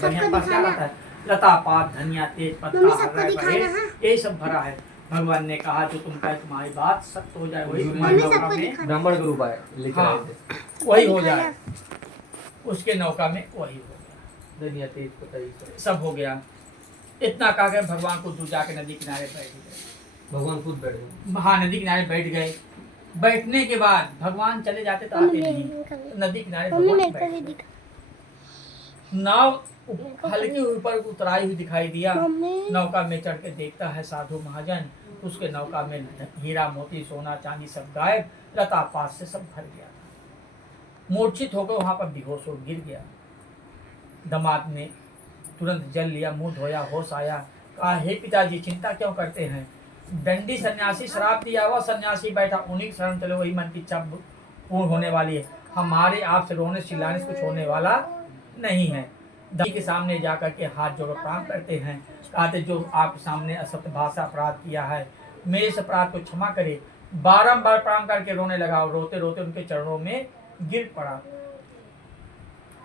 धनिया पास क्या रहता है, लता पात धनिया तेज पत्ता हरा भरे यही सब भरा है। भगवान ने कहा जो तुम कहे तुम्हारी बात सत्य हो जाए वही तुम्हारी नौका में ब्राह्मण के रूप आए लिख रहे थे। वही हो जाए, उसके नौका में वही हो गया, धनिया तेज पत्ता सब हो गया। इतना कह के भगवान को दूर जाके नदी किनारे बैठ गए। भगवान खुद बैठ गए। हाँ नदी किनारे बैठ गए। बैठने के बाद भगवान चले जाते तो आते नहीं, नदी किनारे भगवान बैठ गए। नाव हल्की ऊपर उतराई हुई दिखाई दिया। नौका में चढ़ के देखता है साधु महाजन, उसके नौका में हीरा मोती सोना चांदी सब गायब, लता पात से सब भर गया था। मूर्छित होकर वहां पर बेहोश हो गिर गया। दामाद ने तुरंत जल लिया, मुंह धोया, होश आया, कहा हे पिताजी चिंता क्यों करते हैं, दंडी सन्यासी शराब दिया हुआ सन्यासी बैठा, उन्हीं शरण चलो वही मन की इच्छा पूर्ण होने वाली है। हमारे आपसे रोने चिल्लाने से कुछ होने वाला नहीं है। दंडी के सामने जाकर के हाथ जोड़ प्रणाम करते हैं, कहते जो आपके सामने असत्य भाषा अपराध किया है मेरे इस अपराध को क्षमा करे। बारंबार प्रणाम करके रोने लगा और रोते रोते उनके चरणों में गिर पड़ा।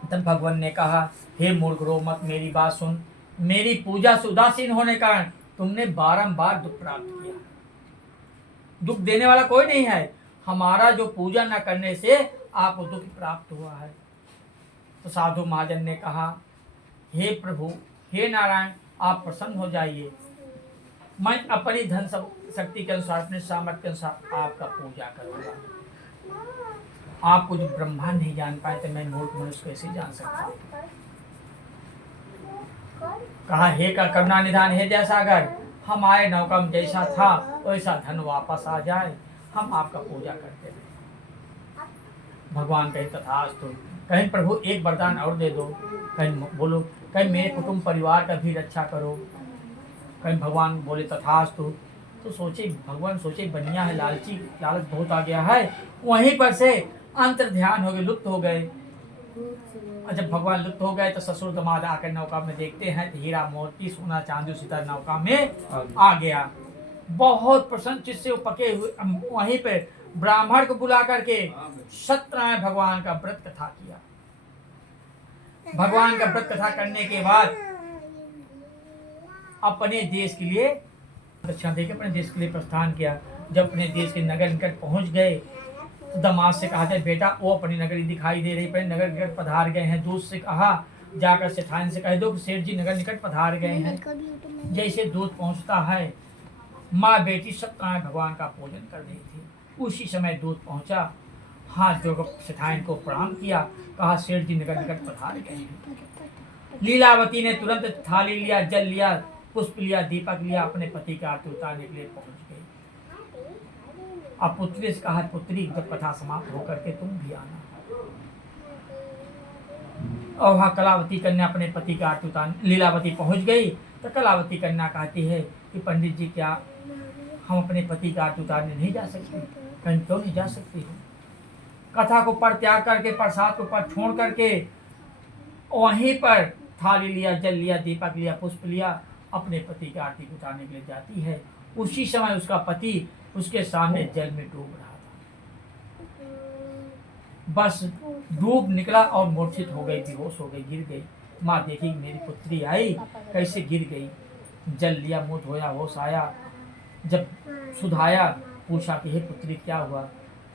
तब भगवान ने कहा हे मूर्ख रो मत, मेरी बात सुन, मेरी पूजा से उदासीन होने के कारण तुमने बारंबार दुख प्राप्त किया। दुख देने वाला कोई नहीं है, हमारा जो पूजा न करने से आपको दुख प्राप्त हुआ है। तो साधु महाजन ने कहा हे प्रभु हे नारायण आप प्रसन्न हो जाइए, मैं अपनी धन शक्ति के अनुसार अपने सामर्थ्य के अनुसार आपका पूजा करूंगा। आपको जो ब्रह्मा नहीं जान पाए तो मैं मूर्ख मनुष्य कैसे जान सकता हूँ। कहा हे करुणा निधान हे जयसागर, हमारे नौका में जैसा था वैसा धन वापस आ जाए, हम आपका पूजा करते रहे। भगवान कहे तथास्तु। कहीं प्रभु एक वरदान और दे दो, कहीं बोलो कहीं मेरे कुटुंब परिवार का भी रक्षा करो। कहीं भगवान बोले तथास्तु। तो सोचे भगवान सोचे बनिया है, लालची लालच बहुत आ गया है। वहीं पर से अंतर ध्यान हो गए, लुप्त हो गए। और जब भगवान लुप्त हो गए तो ससुर दामाद आकर नौका में देखते हैं तो हीरा मोती सोना चांदी सीता नौका में आ गया। बहुत प्रसन्न चित्त से पके हुए वहीं पे ब्राह्मण को बुला करके सत्यनारायण भगवान का व्रत कथा किया। भगवान का व्रत कथा करने के बाद अपने देश के लिए दक्षिणा देके अपने देश के लिए प्रस्थान किया। जब अपने देश के नगर निकट पहुंच गए तो दामाद से कहा था बेटा वो अपनी नगरी दिखाई दे रही, अपने नगर निकट पधार गए हैं। दूत से कहा जाकर सेठान से कह दो कि सेठ जी नगर निकट पधार गए हैं। जैसे दूत पहुंचता है माँ बेटी सत्यनारायण भगवान का पूजन कर रही थी। उसी समय दूत पहुंचा, हाथ जोड़कर सेठान को प्रणाम किया, कहा सेठ जी नगर निकट पधार गए हैं। लीलावती ने तुरंत थाली लिया, जल लिया, पुष्प लिया, दीपक लिया, अपने पति का आरती उतारने के लिए पहुंच गई। अब पुत्री से कहा पुत्री जब कथा समाप्त होकर के तुम भी आना। और वहाँ कलावती कन्या अपने पति का आरती उतारने लीलावती पहुंच गई तो कलावती कन्या कहती है कि पंडित जी क्या हम अपने पति का आरती उतारने नहीं जा सकते? कहीं क्यों नहीं जा सकती हो? कथा को पर त्याग करके प्रसाद को पर छोड़ करके वहीं पर थाली लिया, जल लिया, दीपक लिया, पुष्प लिया, अपने पति की आरती उतारने के लिए जाती है। उसी समय उसका पति उसके सामने जल में डूब रहा था। बस डूब निकला और मूर्छित हो गई, बेहोश हो गई, गिर गई। माँ देखी मेरी पुत्री आई कैसे गिर गई। जल लिया, मुंह धोया, होश आया। जब सुधाया पूछा कि हे पुत्री क्या हुआ?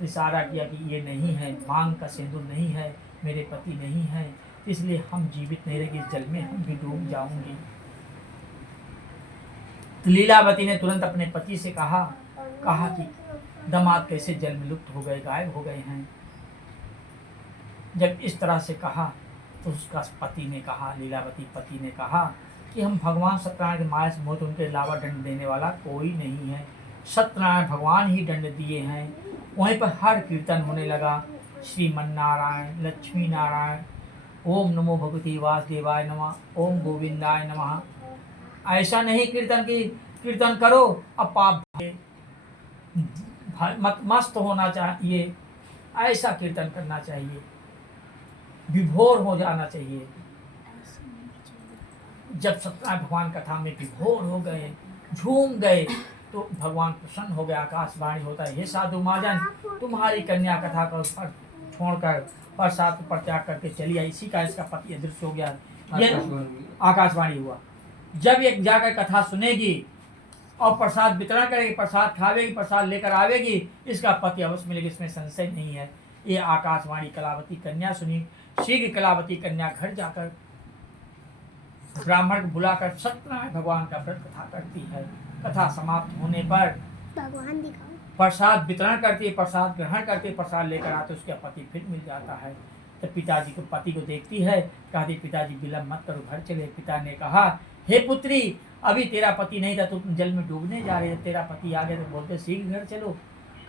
इशारा किया कि ये नहीं है, मांग का सिंदूर नहीं है, मेरे पति नहीं है, इसलिए हम जीवित नहीं रहेंगे, इस जल में हम भी डूब जाऊंगी। तो लीलावती ने तुरंत अपने पति से कहा कि दामाद कैसे जल में लुप्त हो गए, गायब हो गए हैं। जब इस तरह से कहा तो उसका पति ने कहा, लीलावती पति ने कहा कि हम भगवान सत्यनारायण के माया से मोहित, उनके अलावा दंड देने वाला कोई नहीं है। सत्यनारायण भगवान ही दंड दिए हैं। वहीं पर हर कीर्तन होने लगा, श्रीमन्नारायण, लक्ष्मी नारायण, ओम नमो भगवती वासुदेवाय नमः, ओम गोविंदाय नमः। ऐसा नहीं कीर्तन करो अब पाप मस्त होना चाहिए, ऐसा कीर्तन करना चाहिए, विभोर हो जाना चाहिए। जब सत्यनारायण भगवान कथा में विभोर हो गए, झूम गए तो भगवान प्रसन्न हो गए। आकाशवाणी होता है हे साधु महाजन तुम्हारी कन्या कथा को छोड़कर प्रसाद पर त्याग करके चली आई। इसी का इसका पति अदृश्य हो गया। ये आकाशवाणी हुआ। जब एक जाकर कथा सुनेगी और प्रसाद वितरण करेगी, प्रसाद खावेगी, प्रसाद लेकर आवेगी, इसका पति अवश्य मिलेगा, इसमें संशय नहीं है। ये आकाशवाणी कलावती कन्या सुनी। शीघ्र कलावती कन्या घर जाकर ब्राह्मण को बुलाकर सत्यनारायण भगवान का व्रत कथा करती है। कथा समाप्त होने पर भगवान दिखाओ। प्रसाद वितरण करती है, प्रसाद ग्रहण करती है, प्रसाद लेकर आते उसका पति फिर मिल जाता है। तो पिताजी को पति को देखती है, कहती पिताजी विलम्ब मत करो, घर चले। पिता ने कहा, हे पुत्री, अभी तेरा पति नहीं था, तुम जल में डूबने जा रहे थे, तेरा पति आ गया तो बोलते शीघ्र घर चलो।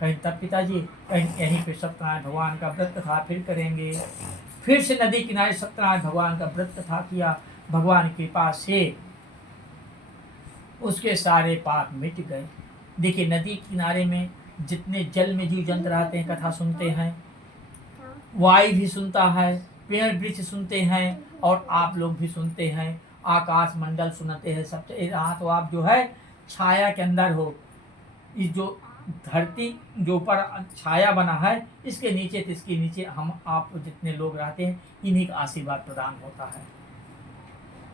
कहीं तब पिताजी कहीं यहीं पे सत्यनारायण भगवान का व्रत कथा फिर करेंगे। फिर से नदी किनारे सत्यनारायण भगवान का व्रत कथा किया। भगवान की कृपा से उसके सारे पाप मिट गए। देखिए, नदी किनारे में जितने जल में जीव जंतु रहते हैं कथा सुनते हैं, वायु भी सुनता है, पेड़ वृक्ष सुनते हैं, और आप लोग भी सुनते हैं, आकाश मंडल सुनते हैं। सब यहाँ तो आप जो है छाया के अंदर हो। इस जो धरती जो ऊपर छाया बना है, इसके नीचे इसके नीचे हम आप जितने लोग रहते हैं, इन्हीं का आशीर्वाद प्रदान होता है।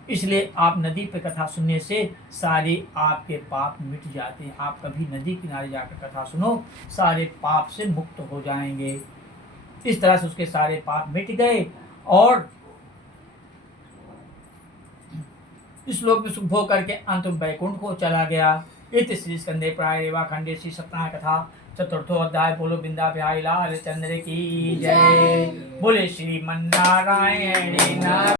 इसलिए आप नदी पे कथा सुनने से सारे आपके पाप मिट जाते हैं। आप कभी नदी किनारे जाकर कथा सुनो, सारे पाप से मुक्त हो जाएंगे। इस तरह से उसके सारे पाप मिट गए और इस लोक में सुख भोग करके अंत में वैकुंठ को चला गया। इति श्री स्कंदे प्राय रेवा खंडे श्री सत्यनारायण कथा चतुर्थो अध्याय। बोलो बिंदा बिहारी लाल चंद्र की जय। बोले श्रीमन नारायण नारायण।